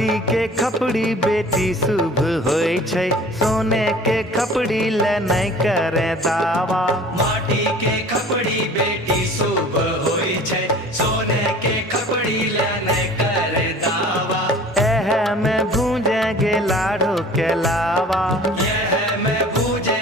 माटी के खपड़ी बेटी शुभ होय छै, सोने के खपड़ी ले नहीं करे दावा। माटी के खपड़ी बेटी शुभ